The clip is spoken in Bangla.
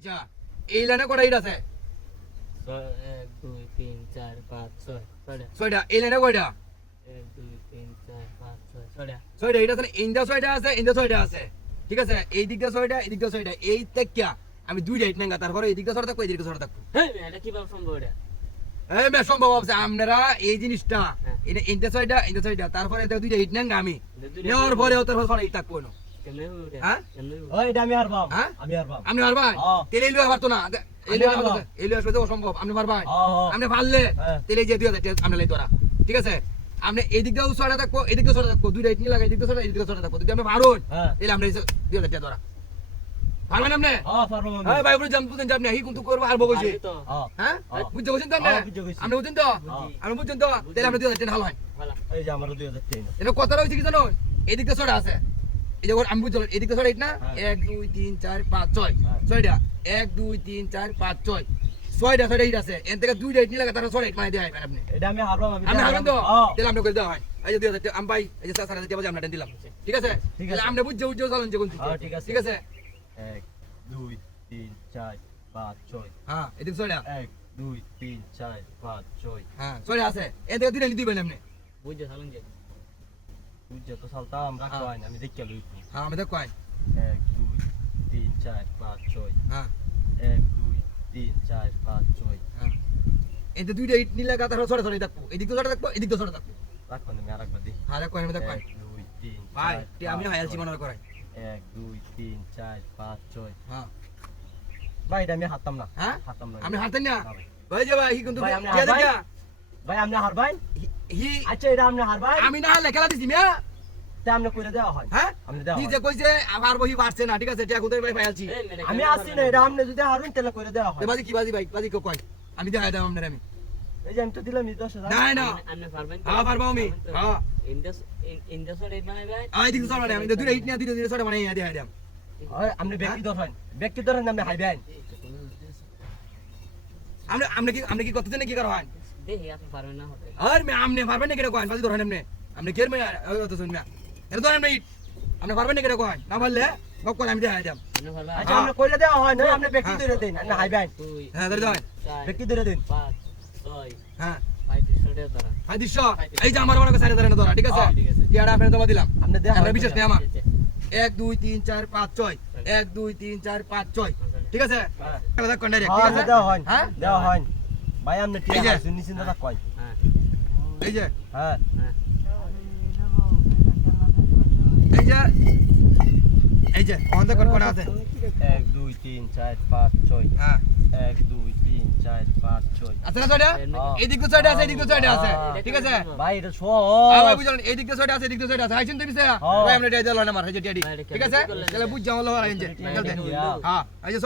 আচ্ছা এই লাইনে কটা ইট আছে? 1 2 3 4 5 6 6টা। ছয়টা। এই লাইনে কয়টা? 1 2 3 4 5 6 6টা। ছয়টা ইট আছে না? ইন্দা ছয়টা আছে, ইন্দা ছয়টা আছে। ঠিক আছে, এই দিকটা ছয়টা, এই দিকটা ছয়টা। এই থেকে আমি দুইটা ইট নেঙ্গা, তারপরে এই দিকটা ছয়টা থাকবো, এই দিকটা ছয়টা থাকবো। হেই এটা কিভাবে সম্ভব এটা? এই মে সম্ভব আছে আপনারা এই জিনিসটা হ্যাঁ। এটা ইন্দা ছয়টা, ইন্দা ছয়টা, তারপরে এতে দুইটা ইট নেঙ্গা আমি দুইটা নেওয়ার পরে ওর ছয়টা ইট থাকবো না। কেমনে হবে এটা? হ্যাঁ? কেমনে হবে? ওই এটা আমি হারবাম হ্যাঁ? আমি হারবাম আপনি পারবেন? হ্যাঁ। তেলে এলু পারতো না। এলু আসবে, এলু আসবে তো অসম্ভব। আপনি পারবেন? আপনি পারলে হ্যাঁ। তেলে যে 2000 টাকা আমরা লইতো না। ঠিক আছে, আপনি এই দিক দিয়েও ছয়টা থাকবো, এই দিক দিয়েও ছয়টা থাকবো, দুইটা ইট নিয়ে লাগাই, এই দিক দিয়ে ছয়টা, এই দিক দিয়ে ছয়টা থাকবো। যদি আপনি পারুন হ্যাঁ। তাহলে আমরা 2000 টাকা ধরা পারবেন আপনি? হ্যাঁ পারবাম আমি হ্যাঁ ভাই বুঝছেন, বুঝছেন যে আপনি এই কিন্তু করবো আর বলছি। পারবি তো? হ্যাঁ হ্যাঁ হ্যাঁ। বুঝতে বলছেন তো আপনি? হ্যাঁ, বুঝতে বলছি। আপনি বুঝছেন তো? আপনি বুঝছেন তো? তাহলে আমরা 2000 টাকা ভালো হয়। ভালো। এই যে আমারও 2000 টাকা এটা কথাটা হচ্ছে কি জানো, এদিক দিয়ে ছয়টা আছে, এই যে আমি বুঝলাম এদিক দিয়ে ছয়টা ইট না, হ্যাঁ। 1 2 3 4 5 6 হ্যাঁ। ছয়টা, 1 2 3 4 5 6 ছয়টা ইট আছে। এর থেকে দুইটা ইট নিয়ে লাগে, তারা ছয়টা ইট মানে দেয় আপনি। এটা আমি হারবাম আপনি হারবেন তো? হ্যাঁ তাহলে আমরা করে দেওয়া হয়। এই যে 2000 টাকা আমি পাই, এই যে 4000 টাকা আমরা দিলাম। ঠিক আছে, ঠিক তাহলে আছে। আমরা বুঝে চলেন যে কোন হ্যাঁ, ঠিক আছে। ঠিক আছে। 1 2 3 4 5 6 হ্যাঁ এদিক ছয়টা। 1 2 3 4 5 6 হ্যাঁ ছয়টা আছে, এর থেকে দুইটা দিবেন আপনি। বুঝে চালুন যে। বুঝছো তো সালতাম রাখবাই আমি দেখে লই হ্যাঁ আমি দেখো 1 2 3 4 5 6 হ্যাঁ 1 2 3 4 5 6 হ্যাঁ এর থেকে দুইটা ইট নিয়ে লাগা, তারা ছয়টা থাকবো, এদিক দিয়ে ছয়টা থাকবো, এদিক দিয়ে ছয়টা থাকবো। রাখো আমি আরেকবার দেখি হ্যাঁ দেখো আমি দেখো 1 2 3 ভাই আমি হায়ালছি মনে করাই। 1 2 3 4 5 6 হ্যাঁ ভাই এটা আমি হারতাম না হ্যাঁ হারতাম না আমি হারতেন না না ভাই। ভাই যে ভাই কিন্তু ভাই, আপনি কে হারবেন? দেখা ভাই আপনি হারবাই হি আচ্ছা এটা আপনি হারবাই আমি না হারলে খেলা দিছি মিয়া। তা আপনি কইরা দেওয়া হয় হ্যাঁ আপনি দেওয়া হি হয়। যে কইছে আমার বহি পারছে না। ঠিক আছে, এটা কোথায় ভাই হায়ালছি। এই মেরে আমি কেমনে আসছি না এটা আপনি যদি হারুন তাহলে কইরা দেওয়া হয় বাজি কি বাজি ভাই বাজি কই আমি দেখাই দাম আপনার আমি। এই যে আমি তো দিলাম 10,000 না না আপনি পারবেন তো? হ্যাঁ পারবো আমি। হ্যাঁ ইন্দাস রেট বানাইবে? আই দিকে সর মানে আমি দুইটা ইট নিয়ে দিতে সর মানে ইয়া দেখাই দাম। ওই আপনি ব্যক্তি ধরেন ব্যক্তি ধরেন আপনি হাইবেন আপনি কি করতেছেন কি করা হয়? দেখি আপনি পারবেন না হতে। আর মে আমনে পারবেন না কেন কয় বাজি ধরেন আপনি কের মে তো শুন মিয়া এটা ধরেন ইট আপনি পারবেন না কেন কয় না বললে বক করে আমি দেখাই দাম। আপনি পারবেন? আচ্ছা আপনি কইরা দেওয়া হয় না আপনি ব্যক্তি ধরে দেন আপনি হাইবেন 2 হ্যাঁ ধরে দাও। ব্যক্তি ধরে দেন 5 6 হ্যাঁ 35 টাকা ধরা। হাই দিশো এই যে আমার মনে করে সাইডে ধরেন ধরা। ঠিক আছে, হ্যাঁ, ঠিক আছে। টিয়াটা আপনি তোমা দিলাম। আপনি দেওয়া আমরা হয় বিশেষ নেই না। আমার 1 2 3 4 5 6 1 2 3 4 5 6 ঠিক আছে হ্যাঁ। এটা কোন ডাইরেক্ট। হ্যাঁ ঠিক আছে দেওয়া হয় হ্যাঁ দেওয়া হয় ভাই আপনি এই ঠিক যে। আছে নিশ্চিন্ত থাকুন হ্যাঁ এই যে হ্যাঁ হ্যাঁ এই যে এই যে অন্ধ কোন আছে। 1 2 3 4 5 6 হ্যাঁ 1 2 3 4 5 6 আছে না ছয়টা? এই দিক দিয়ে ছয়টা আছে, এই দিক দিয়ে ছয়টা আছে। ঠিক আছে ভাই এটা আবার সব বুঝলেন এই দিক দিয়ে ছয়টা আছে, এই দিক দিয়ে ছয়টা আছে। আইছেন তো নিছে হ্যাঁ। ভাই আমরা এটা দিলাম আমার এই যে টিয়াডি। ভাই, এটা ঠিক আছে কেমন করলেন? তাহলে বুঝ যাও হলো আর এই যে এটা কি? হ্যাঁ এই যে